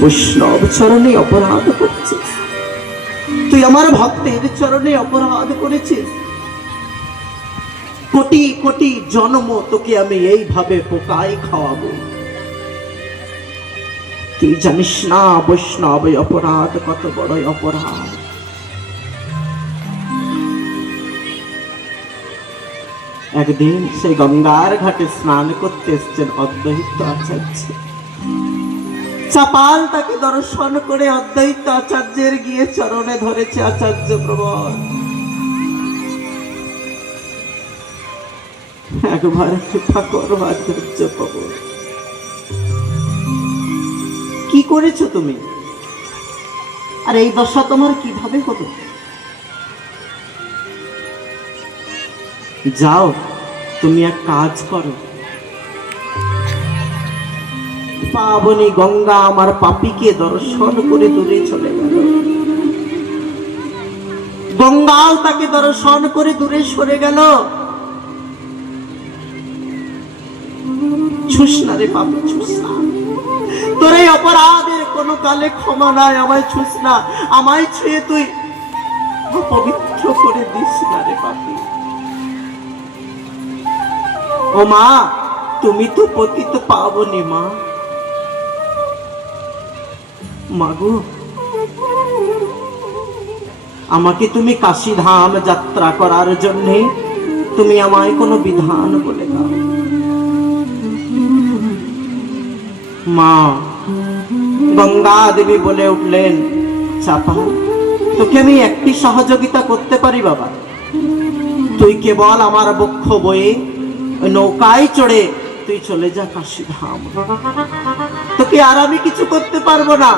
বৈষ্ণব চরণে অপরাধ করেছিস, তুই আমার ভক্তের চরণে অপরাধ করেছিস। কোটি কোটি জন্ম তোকে আমি এইভাবে পোকায় খাওয়াবো। তুই জানিস না বৈষ্ণব অপরাধ কত বড় অপরাধ। একদিন সেই গঙ্গার ঘাটে স্নান করতে এসছেন অদ্বৈত আচার্য। চাপাল তাকে দর্শন করে অদ্বৈত আচার্যের গিয়ে চরণে ধরেছে। আচার্য প্রবর, একবার কৃপা করো আচার্য প্রবর, কি করেছো তুমি? আর এই দশা তোমার কিভাবে হলো? যাও, তুমি এক কাজ করো, পাবনী গঙ্গা আমার পাপীকে দর্শন করে দূরে চলে গেল। গঙ্গাও তাকে দর্শন করে দূরে সরে গেল। ছুস না রে পাপী, ছুস না, তোর এই অপরাধের কোনো কালে ক্ষমা নাই। আমায় ছুস না, আমায় ছুঁয়ে তুই অপবিত্র করে দিস না রে পাপী। ও মা, তুমি তো পতিত পাবনি মা। মাগো, আমাকে তুমি কাশীধাম যাত্রা করার জন্য তুমি আমায় কোনো বিধান বলে দাও। মা গঙ্গা দেবী বলে উঠলেন, চাপা, তোকে আমি একটি সহযোগিতা করতে পারি বাবা। তুই কেবল আমার বক্ষ বয়ে নৌকায় চড়ে তুই চলে যা কাশীধাম। তোকে আর আমি কিছু করতে পারবো না।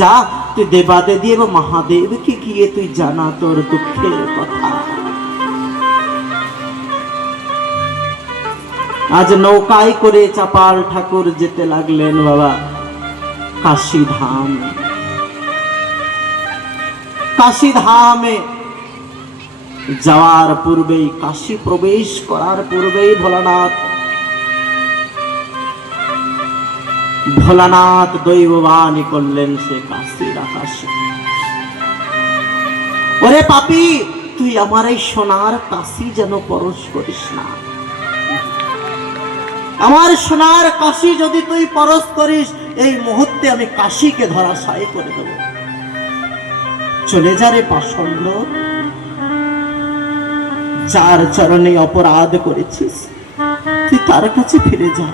যা, তুই দেবাদেবী এবং মহাদেবকে গিয়ে তুই জানা তোর দুঃখের কথা। আজ নৌকায় করে চাপাল ঠাকুর যেতে লাগলেন বাবা কাশীধাম। কাশীধামে যাওয়ার পূর্বেই, কাশী প্রবেশ করার পূর্বেই ভোলানাথ দৈববাণী করলেন সে কাশীর আকাশে, ওরে পাপী, তুই আমার এই সোনার কাশী যেন পরশ করিস না। আমার সোনার কাশী যদি তুই পরশ করিস, এই মুহূর্তে আমি কাশীকে ধরাশায়ী করে দেব। চলে যা রে পাষণ্ড, যার চরণে অপরাধ করেছিস তুই তার কাছে ফিরে যা।